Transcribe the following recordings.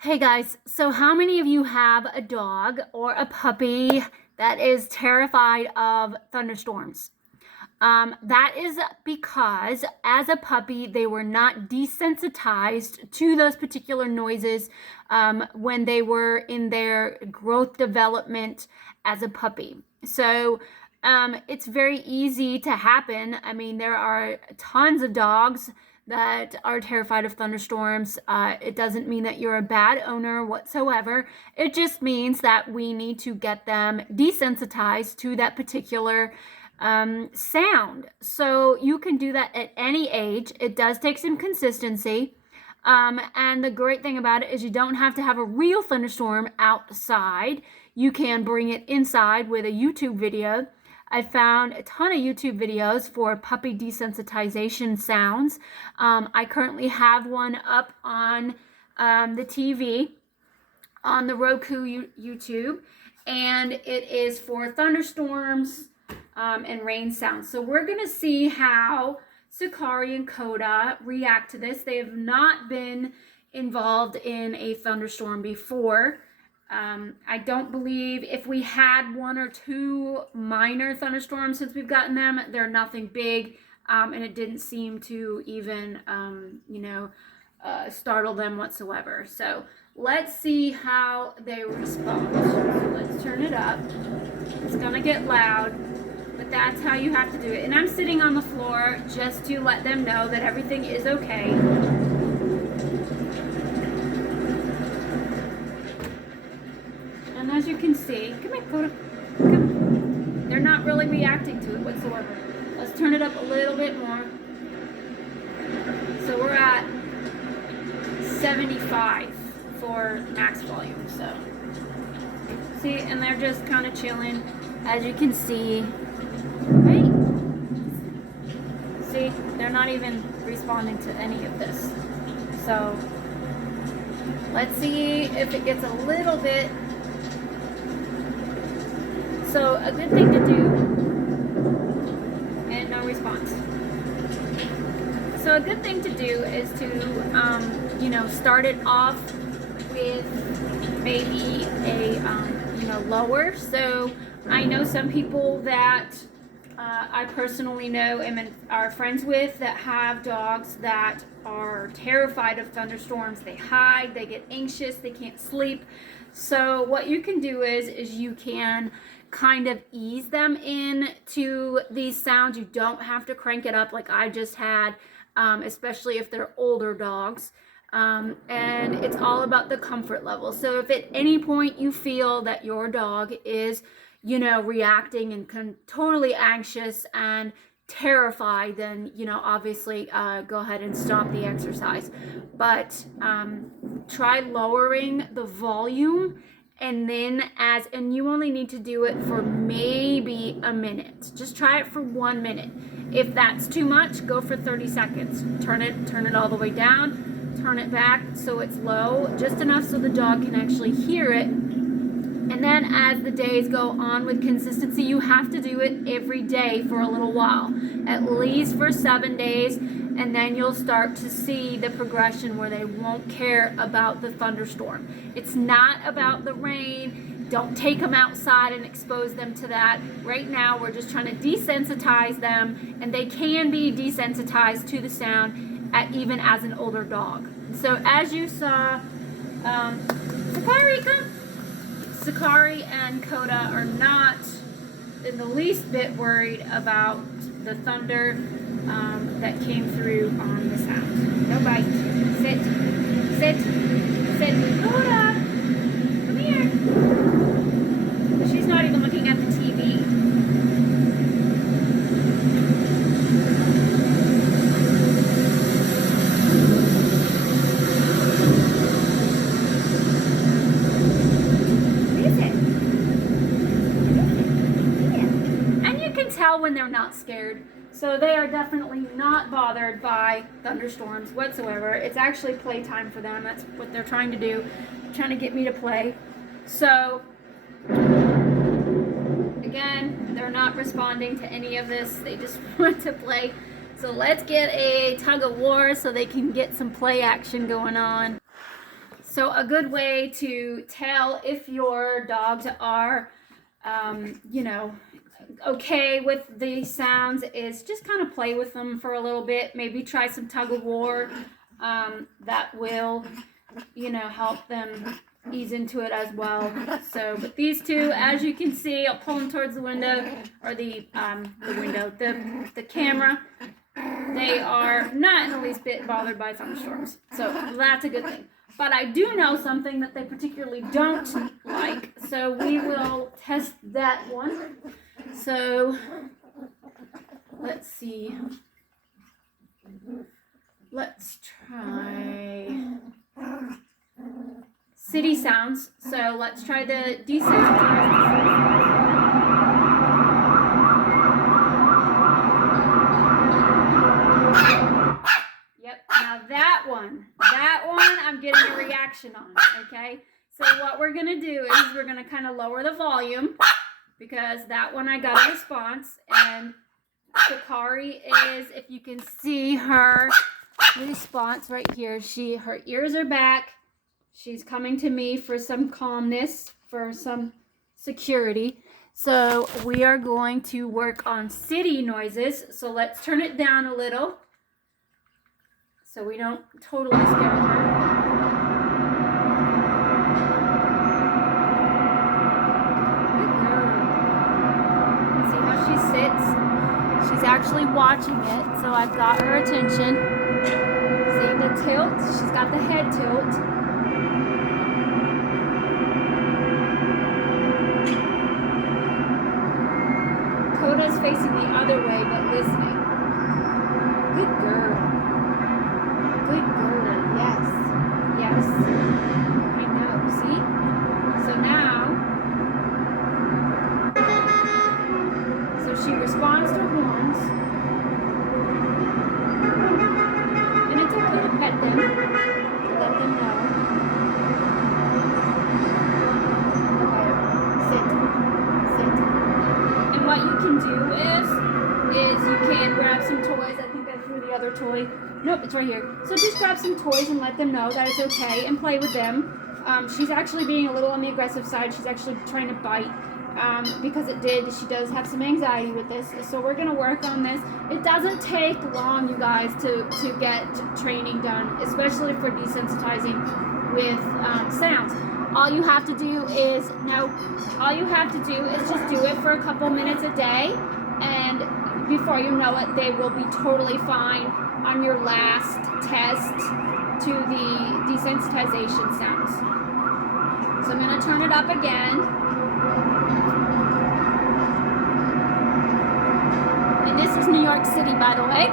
Hey guys, so how many of you have a dog or a puppy that is terrified of thunderstorms? That is because as a puppy, they were not desensitized to those particular noises when they were in their growth development as a puppy. So it's very easy to happen. I mean, there are tons of dogs that are terrified of thunderstorms. It doesn't mean that you're a bad owner whatsoever. It just means that we need to get them desensitized to that particular sound. So you can do that at any age. It does take some consistency. And the great thing about it is you don't have to have a real thunderstorm outside. You can bring it inside with a YouTube video. I found a ton of YouTube videos for puppy desensitization sounds. I currently have one up on the TV on the Roku YouTube, and it is for thunderstorms and rain sounds. So we're going to see how Sakari and Coda react to this. They have not been involved in a thunderstorm before. I don't believe if we had one or two minor thunderstorms since we've gotten them, they're nothing big, and it didn't seem to even, startle them whatsoever. So let's see how they respond. So let's turn it up. It's gonna get loud, but that's how you have to do it. And I'm sitting on the floor just to let them know that everything is okay. And as you can see, come here, Coda. Come. They're not really reacting to it whatsoever. Let's turn it up a little bit more. So we're at 75 for max volume. So see, and they're just kind of chilling, as you can see. Right? See, they're not even responding to any of this. So let's see if it gets a little bit. So a good thing to do, and no response. So a good thing to do is to, start it off with maybe a, lower. So I know some people that I personally know and are friends with that have dogs that are terrified of thunderstorms. They hide, they get anxious, they can't sleep. So what you can do is you can kind of ease them into these sounds. You don't have to crank it up like I just had, especially if they're older dogs. And it's all about the comfort level. So if at any point you feel that your dog is, reacting and totally anxious and terrified, then, obviously go ahead and stop the exercise. But try lowering the volume, and then and you only need to do it for maybe a minute. Just try it for 1 minute. If that's too much, go for 30 seconds. Turn it all the way down, turn it back so it's low, just enough so the dog can actually hear it. And then as the days go on with consistency, you have to do it every day for a little while, at least for 7 days, and then you'll start to see the progression where they won't care about the thunderstorm. It's not about the rain. Don't take them outside and expose them to that. Right now, we're just trying to desensitize them, and they can be desensitized to the sound even as an older dog. So as you saw, Sakari and Coda are not in the least bit worried about the thunder that came through on the sound. No bite. Sit. Sit. Sit. Coda! Come here. She's not even looking at the TV. Tell when they're not scared. So they are definitely not bothered by thunderstorms whatsoever. It's actually playtime for them. That's what they're trying to do. They're trying to get me to play. So again, they're not responding to any of this. They just want to play. So let's get a tug of war so they can get some play action going on. So a good way to tell if your dogs are, you know, okay with the sounds is just kind of play with them for a little bit. Maybe try some tug of war. That will, you know, help them ease into it as well. So, but these two, as you can see, I'll pull them towards the window, or the camera. They are not in the least bit bothered by thunderstorms. So that's a good thing. But I do know something that they particularly don't like. So we will test that one. So let's see. Let's try city sounds. So let's try the desensitized. Yep, now that one I'm getting a reaction on, okay? So what we're gonna do is we're gonna kind of lower the volume, because that one I got a response, and Sakari is, if you can see her response right here, her ears are back. She's coming to me for some calmness, for some security. So we are going to work on city noises. So let's turn it down a little so we don't totally scare her. See how she sits? She's actually watching it, so I've got her attention. See the tilt? She's got the head tilt. Coda's facing the other way, but listening. Good girl. Good girl. Yes. Yes. I know. See? So now, so she responds to horns. And it's okay to pet them, to let them know. What you can do is you can grab some toys. I think I threw the other toy. Nope, it's right here. So just grab some toys and let them know that it's okay and play with them. She's actually being a little on the aggressive side. She's actually trying to bite because she does have some anxiety with this. So we're going to work on this. It doesn't take long, you guys, to get training done, especially for desensitizing with sounds. All you have to do is just do it for a couple minutes a day, and before you know it, they will be totally fine on your last test to the desensitization sounds. So I'm going to turn it up again. And this is New York City, by the way.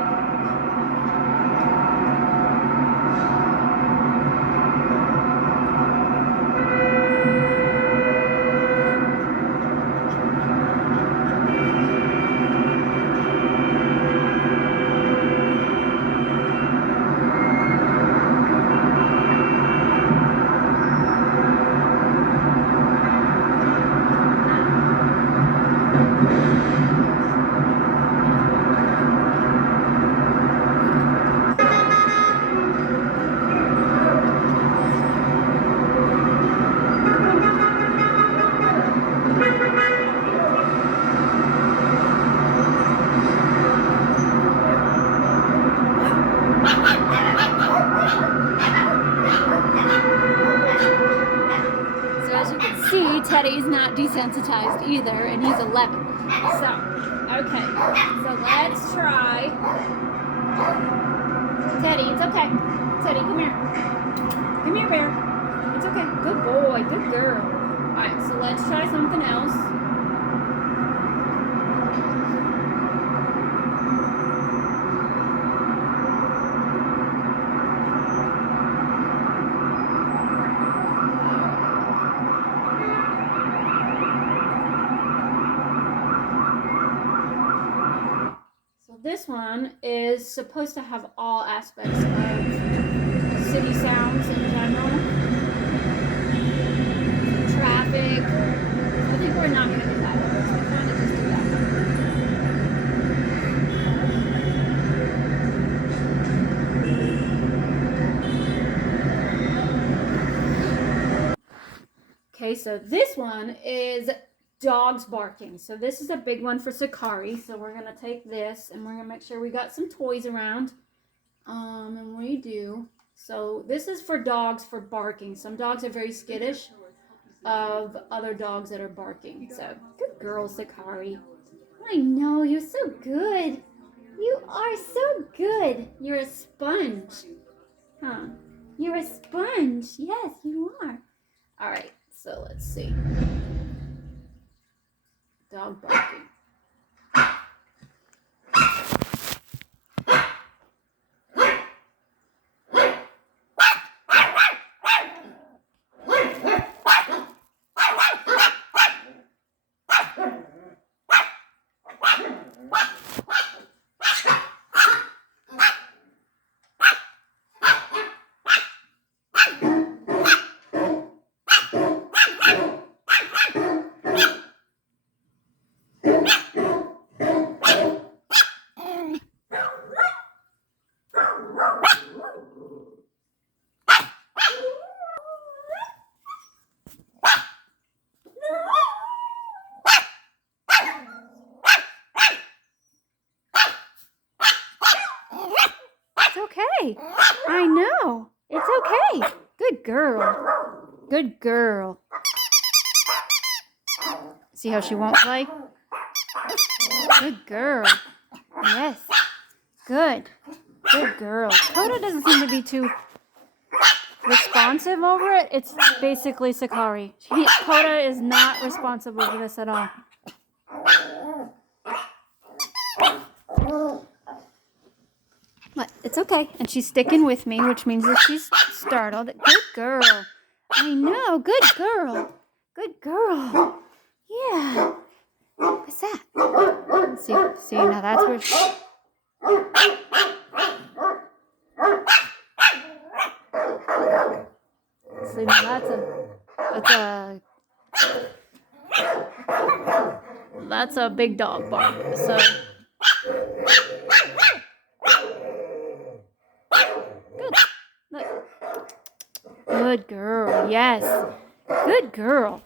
Teddy's not desensitized either, and he's 11. So, okay. So let's try. Teddy, it's okay. Teddy, come here. Come here, bear. It's okay. Good boy. Good girl. Alright, so let's try something else. This one is supposed to have all aspects of city sounds in general. Traffic. I think we're not going to do that. We're going to just do that. Okay, so this one is dogs barking. So this is a big one for Sakari. So we're gonna take this and we're gonna make sure we got some toys around. And we do. So this is for dogs for barking. Some dogs are very skittish of other dogs that are barking. So good girl, Sakari. I know, you're so good. You are so good. You're a sponge. Huh? You're a sponge. Yes, you are. All right, so let's see. Dog barking. Okay. I know. It's okay. Good girl. Good girl. See how she won't play? Good girl. Yes. Good. Good girl. Coda doesn't seem to be too responsive over it. It's basically Sakari. Coda is not responsible for this at all. But it's okay. And she's sticking with me, which means that she's startled. Good girl. I know. Good girl. Good girl. Yeah. What's that? Let's see. See, now that's where she... See, now that's a big dog bark. So... Good girl, yes. Good girl.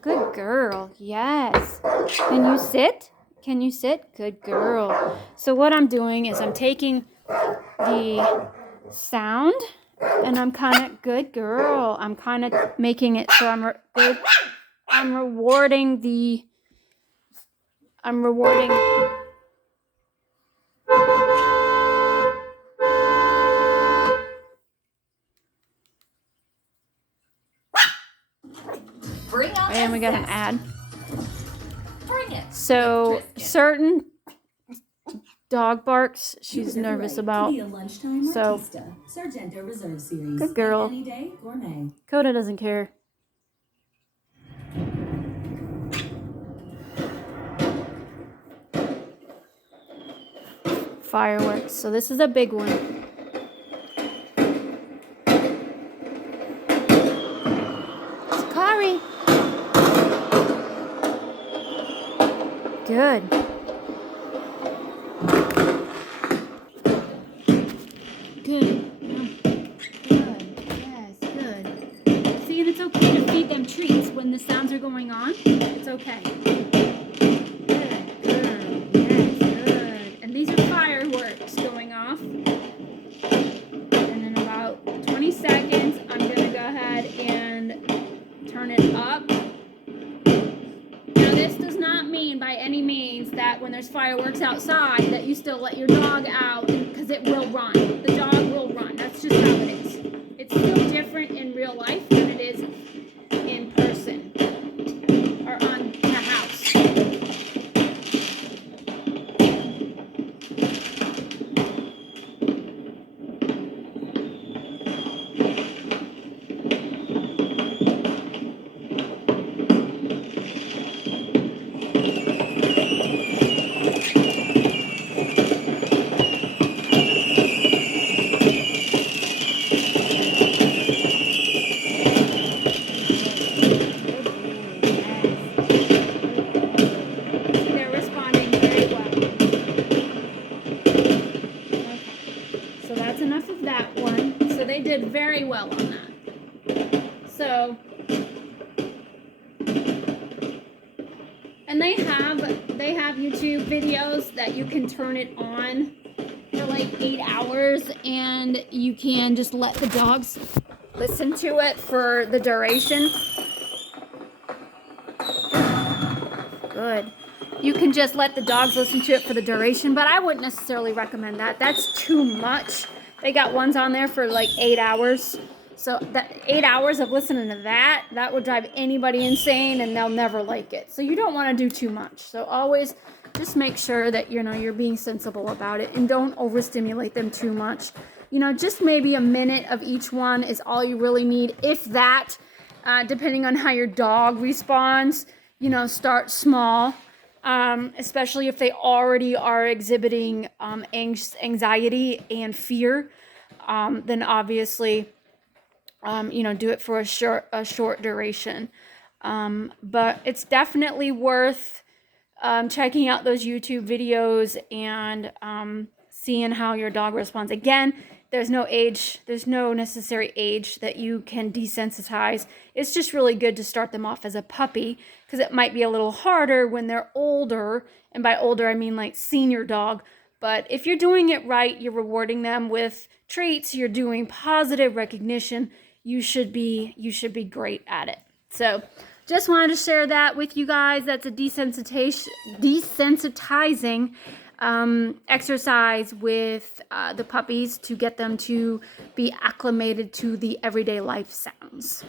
Good girl, yes. Can you sit? Can you sit? Good girl. So what I'm doing is I'm taking the sound and I'm kind of, good girl. I'm kind of making it so good. I'm rewarding and we got an ad. So certain dog barks she's nervous about. So good girl. Coda doesn't care. Fireworks. So this is a big one. Sakari. Good. Good. Good. Yes, good. See, and it's okay to feed them treats when the sounds are going on. It's okay. Good girl. Yes, good. And these are fireworks going off. And in about 20 seconds, I'm going to go ahead and turn it up. Now, this does not mean by any means that when there's fireworks outside that you still let your dog out, because it will run. The dog will run. That's just how it is. It's still different in real life than it is in person or on the house. Very well on that. So And they have YouTube videos that you can turn it on for like 8 hours, and you can just let the dogs listen to it for the duration. Good. You can just let the dogs listen to it for the duration, but I wouldn't necessarily recommend that. That's too much. They got ones on there for like 8 hours. So that 8 hours of listening to that would drive anybody insane, and they'll never like it. So you don't want to do too much. So always just make sure that, you know, you're being sensible about it, and don't overstimulate them too much. You know, just maybe a minute of each one is all you really need. If that, depending on how your dog responds, you know, start small. Especially if they already are exhibiting anxiety and fear, then obviously, you know, do it for a short duration. But it's definitely worth checking out those YouTube videos and seeing how your dog responds. Again, there's no necessary age that you can desensitize. It's just really good to start them off as a puppy, because it might be a little harder when they're older. And by older, I mean like senior dog. But if you're doing it right, you're rewarding them with treats, you're doing positive recognition, you should be great at it. So just wanted to share that with you guys. That's a desensitizing exercise with the puppies to get them to be acclimated to the everyday life sounds.